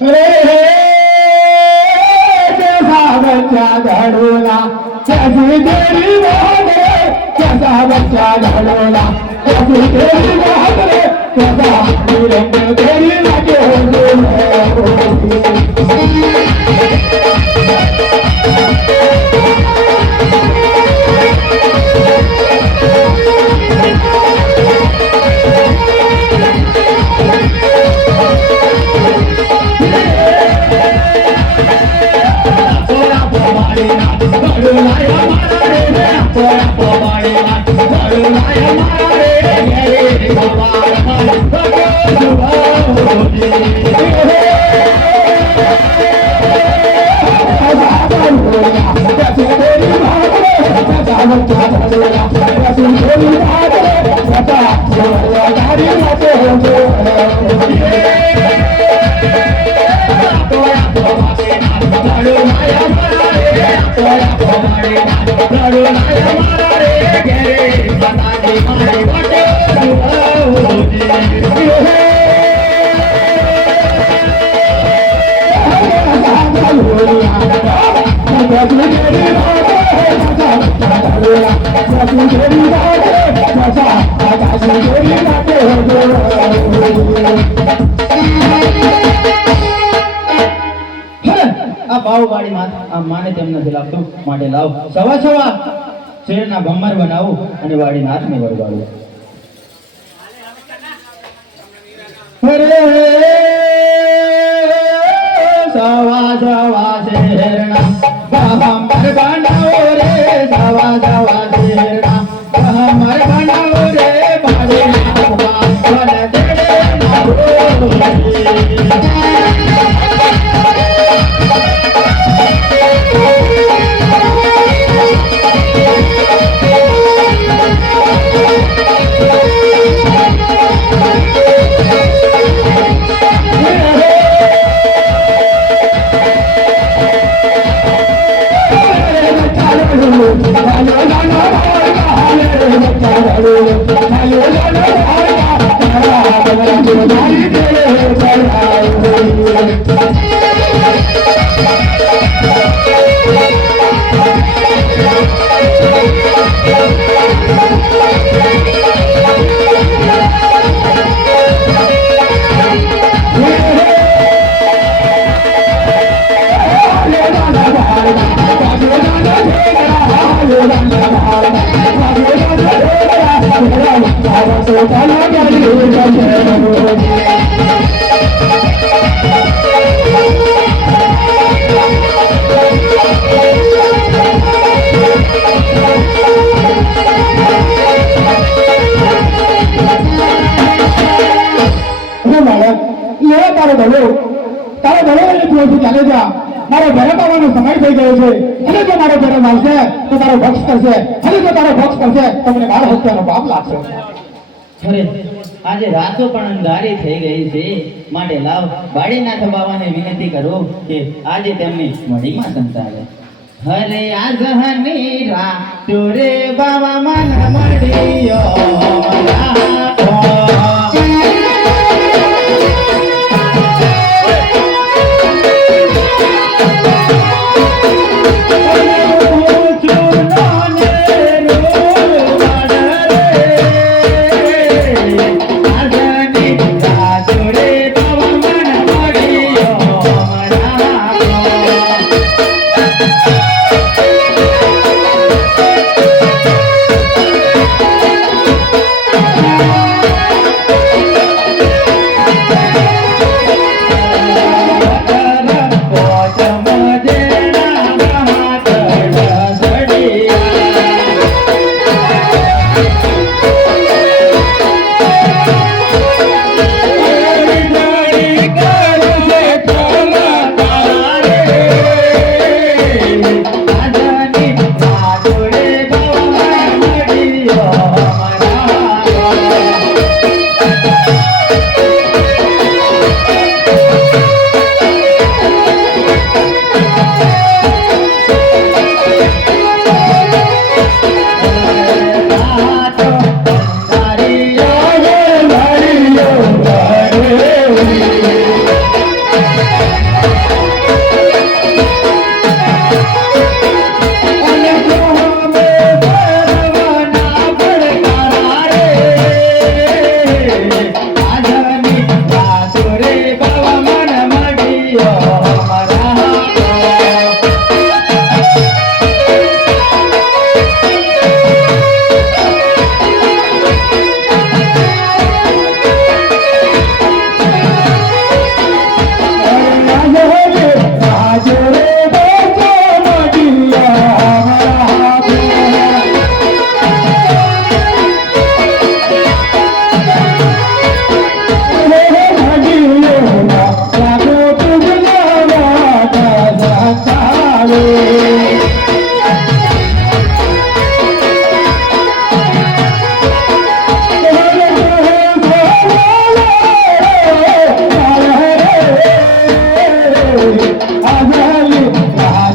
रे कैसा बच्चा घडोला कैसी तेरी बात रे कैसा बच्चा घडोला कैसी तेरी बात रे कैसा रंग तेरी लगे બાહુવાળી માને તેમ નથી લાગતું માટે લાવ સવા સવા શેરના ભમર બનાવું અને વાળી નાથને વરગાડું સવા સવા શેરના ભમર બનાવો રે સવા સવા શેરના ભમર બનાવો રે વાળી નાથવા વન દેડે મારો તારો ભલો ચાલે જા મારો ઘરે આવવાનો સમય થઈ ગયો છે અને જો મારો ઘરે આવશે તો તારો ભક્ષ કરશે અને જો તારો ભક્ષ કરશે તો મને મારો હત્યાનો પાપ લાગશે અરે આજે રાતો પણ અંધારી થઈ ગઈ છે માટે લાવ બાળીનાથ બાવાને વિનંતી કરું કે આજે તેમની મડીમાં સંતાડે હરે આજહની રાતો રે બાવા મન મળ્યો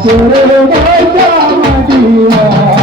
तुरे माझ्या मदिया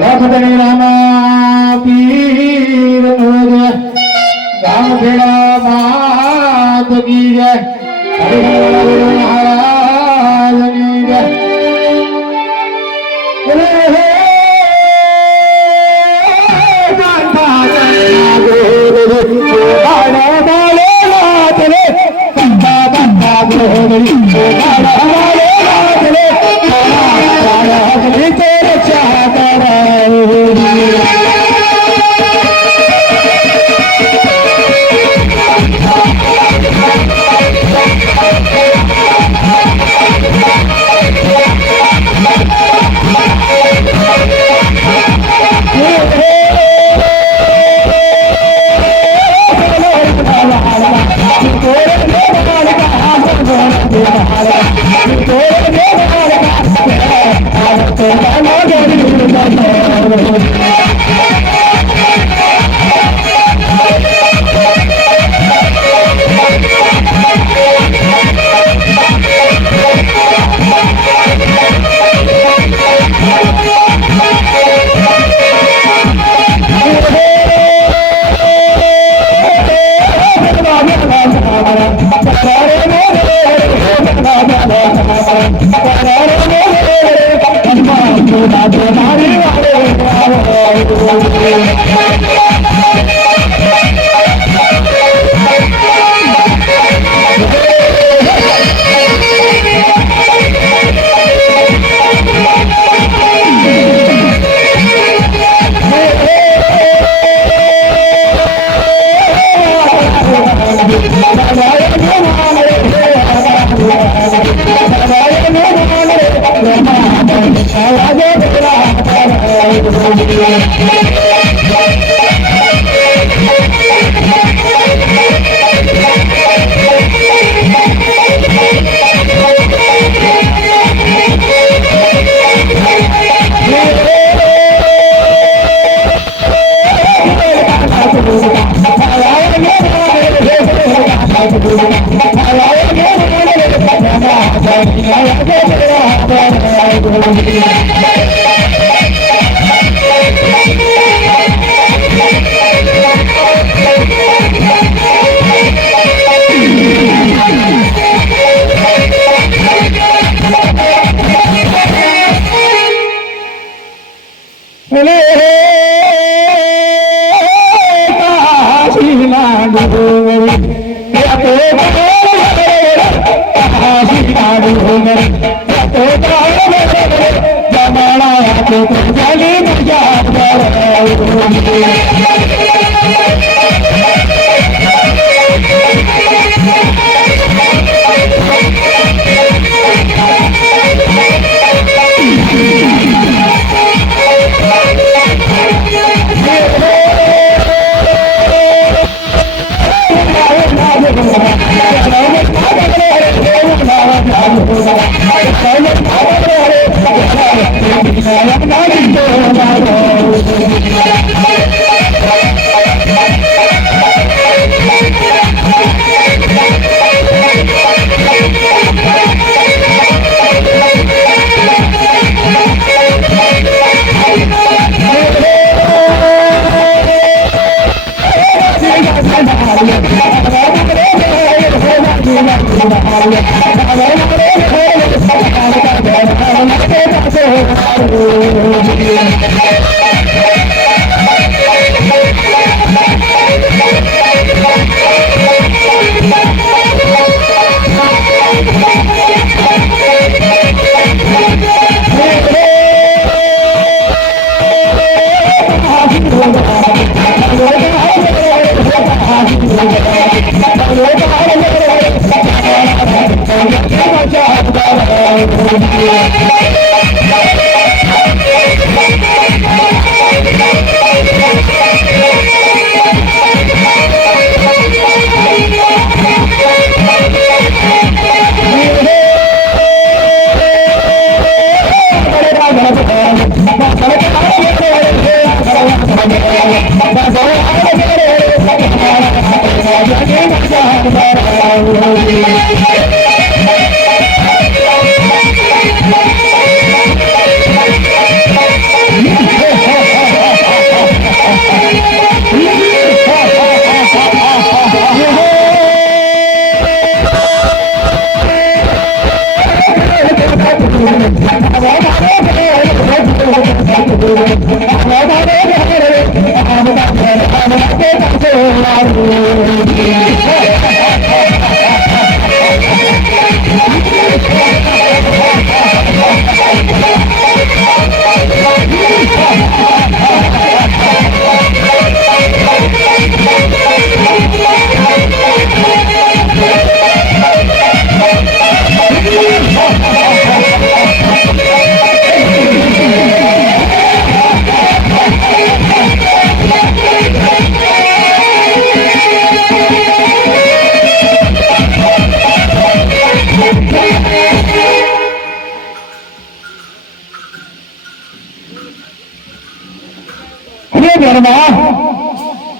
लखदणी रामा पीर मोरे गाम खेड़ा मात की जय हरिहर महाराज की जय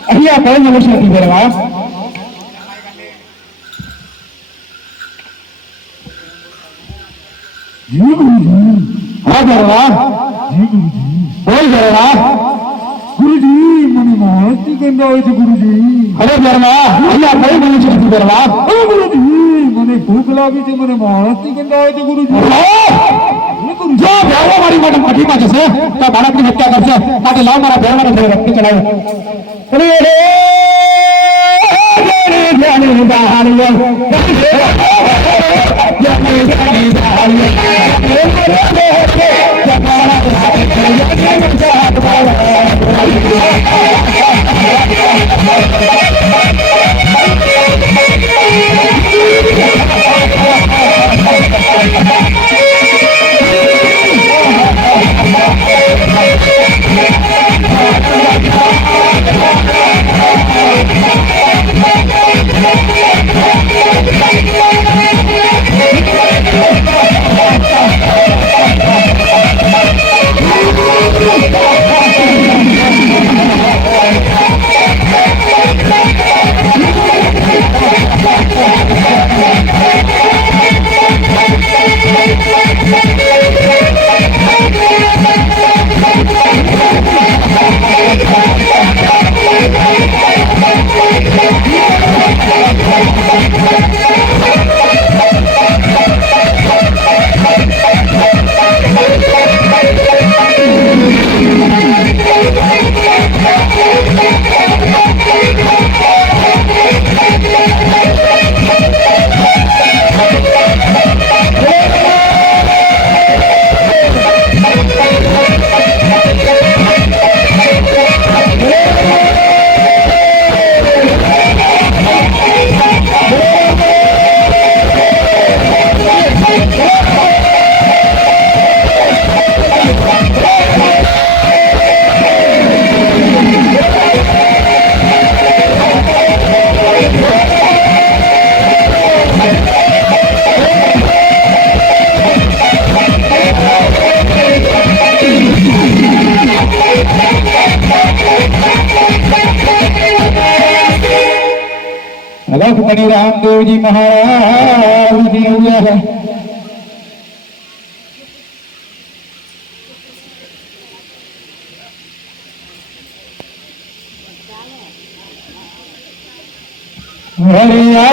અહીંયા કોઈ દિવસ નથી કરવા हाँ करवा बोल करवा गुरुजी મને માહિતી ગંધાવે છે ગુરુજી અરે કરવા અહીંયા કોઈ મને નથી કરવા ઓ ગુરુજી મને ભૂખ લાગી છે મને માહિતી ગંધાવે છે ગુરુજી જો ભાવો મારી માટે મઠીમાં જશે તો બાળકની હત્યા કરશે માટે લાવ મારા ભેરવાનો થયો રક્ત ચડાવ્યો અરે રે જાની દાહાલિયો જાની દાહાલિયો लखपति रामदेव जी महाराज जी हुए हैं हरिया